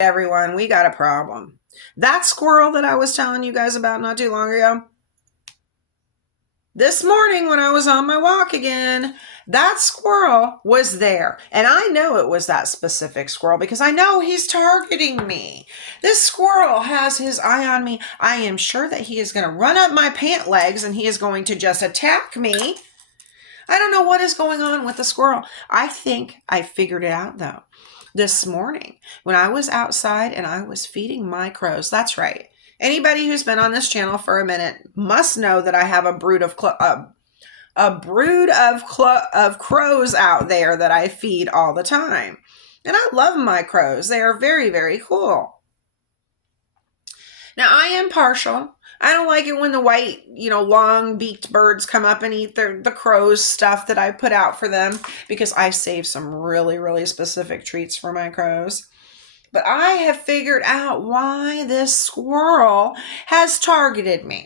Everyone, we got a problem. That squirrel that I was telling you guys about not too long ago, this morning when I was on my walk again, that squirrel was there. And I know it was that specific squirrel because I know he's targeting me. This squirrel has his eye on me. I am sure that he is going to run up my pant legs and he is going to just attack me. I don't know what is going on with the squirrel. I think I figured it out though. This morning when I was outside and I was feeding my crows. That's right. Anybody who's been on this channel for a minute must know that I have a brood of crows out there that I feed all the time. And I love my crows. They are very, very cool. Now, I am partial. I don't like it when the white, long-beaked birds come up and eat the crow's stuff that I put out for them because I save some really, really specific treats for my crows. But I have figured out why this squirrel has targeted me.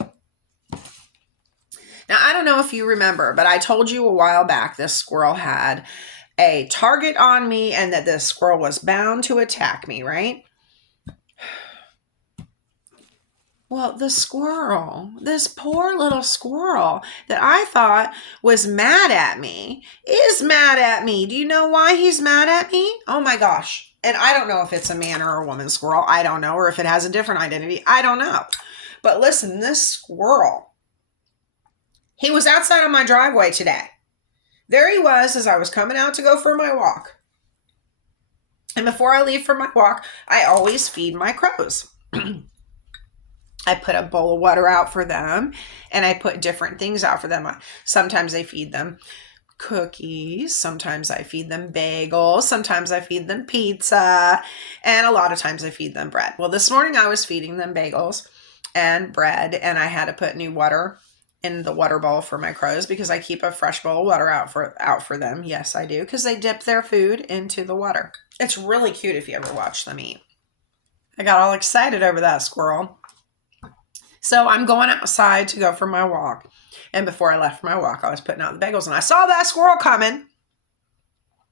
Now, I don't know if you remember, but I told you a while back this squirrel had a target on me and that this squirrel was bound to attack me, right? Well, the squirrel, this poor little squirrel that I thought was mad at me, is mad at me. Do you know why he's mad at me? Oh my gosh. And I don't know if it's a man or a woman squirrel. I don't know. Or if it has a different identity. I don't know. But listen, this squirrel, he was outside on my driveway today. There he was as I was coming out to go for my walk. And before I leave for my walk, I always feed my crows. I put a bowl of water out for them and I put different things out for them. Sometimes I feed them cookies. Sometimes I feed them bagels. Sometimes I feed them pizza. And a lot of times I feed them bread. Well, this morning I was feeding them bagels and bread and I had to put new water in the water bowl for my crows because I keep a fresh bowl of water out for them. Yes, I do, because they dip their food into the water. It's really cute if you ever watch them eat. I got all excited over that squirrel. So I'm going outside to go for my walk. And before I left for my walk, I was putting out the bagels and I saw that squirrel coming.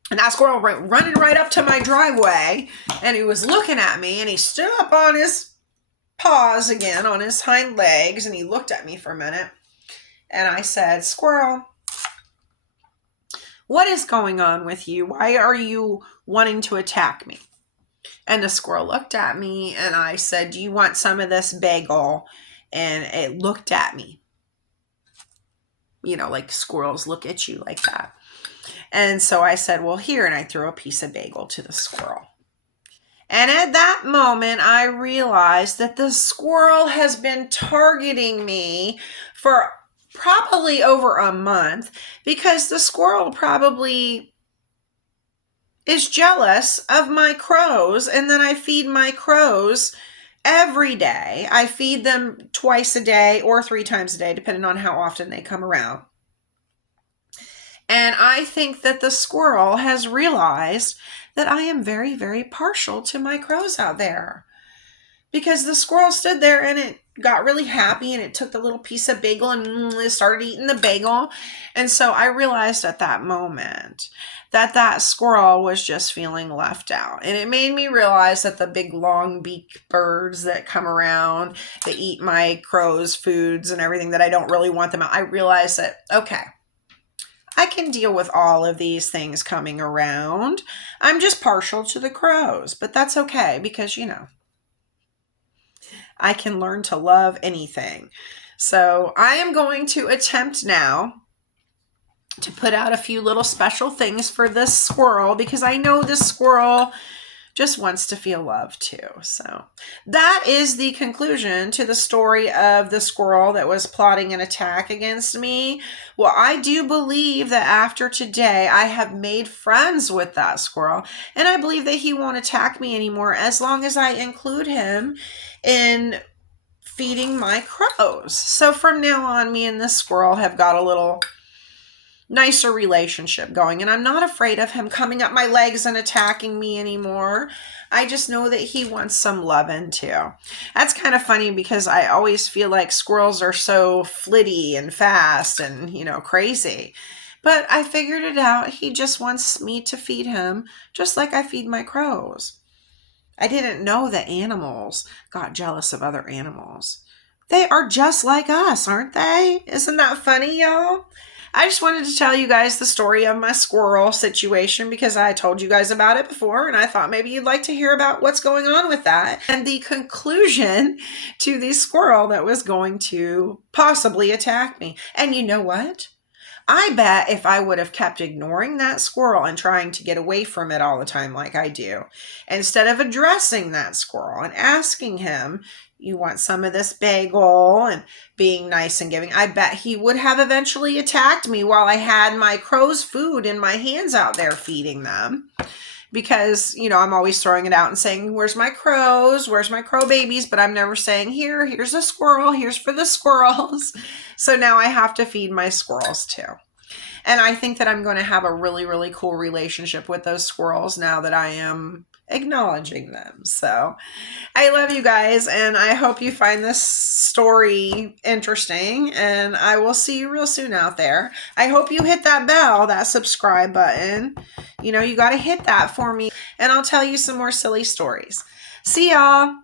And that squirrel went running right up to my driveway and he was looking at me and he stood up on his paws again, on his hind legs, and he looked at me for a minute. And I said, "Squirrel, what is going on with you? Why are you wanting to attack me?" And the squirrel looked at me and I said, "Do you want some of this bagel?" And it looked at me, like squirrels look at you like that. And so I said, "Well, here," and I threw a piece of bagel to the squirrel. And at that moment, I realized that the squirrel has been targeting me for probably over a month because the squirrel probably is jealous of my crows, and then I feed my crows every day. I feed them twice a day or 3 times a day, depending on how often they come around. And I think that the squirrel has realized that I am very, very partial to my crows out there. Because the squirrel stood there and it got really happy and it took the little piece of bagel and it started eating the bagel. And so I realized at that moment that that squirrel was just feeling left out. And it made me realize that the big long beak birds that come around, that eat my crows' foods and everything, that I don't really want them out. I realized that, okay, I can deal with all of these things coming around. I'm just partial to the crows, but that's okay because, I can learn to love anything. So I am going to attempt now to put out a few little special things for this squirrel because I know this squirrel just wants to feel love too. So that is the conclusion to the story of the squirrel that was plotting an attack against me. Well, I do believe that after today, I have made friends with that squirrel, and I believe that he won't attack me anymore as long as I include him in feeding my crows. So from now on, me and this squirrel have got a little nicer relationship going, and I'm not afraid of him coming up my legs and attacking me anymore. I just know that he wants some loving too. That's kind of funny because I always feel like squirrels are so flitty and fast and, crazy. But I figured it out. He just wants me to feed him just like I feed my crows. I didn't know that animals got jealous of other animals. They are just like us, aren't they? Isn't that funny, y'all? I just wanted to tell you guys the story of my squirrel situation because I told you guys about it before, and I thought maybe you'd like to hear about what's going on with that and the conclusion to the squirrel that was going to possibly attack me. And you know what? I bet if I would have kept ignoring that squirrel and trying to get away from it all the time like I do, instead of addressing that squirrel and asking him, you want some of this bagel, and being nice and giving, I bet he would have eventually attacked me while I had my crow's food in my hands out there feeding them. Because, you know, I'm always throwing it out and saying, where's my crows? Where's my crow babies? But I'm never saying, here's a squirrel. Here's for the squirrels. So now I have to feed my squirrels too. And I think that I'm going to have a really, really cool relationship with those squirrels now that I am acknowledging them. So I love you guys, and I hope you find this story interesting, and I will see you real soon out there. I hope you hit that bell, that subscribe button. You know, you got to hit that for me, and I'll tell you some more silly stories. See y'all.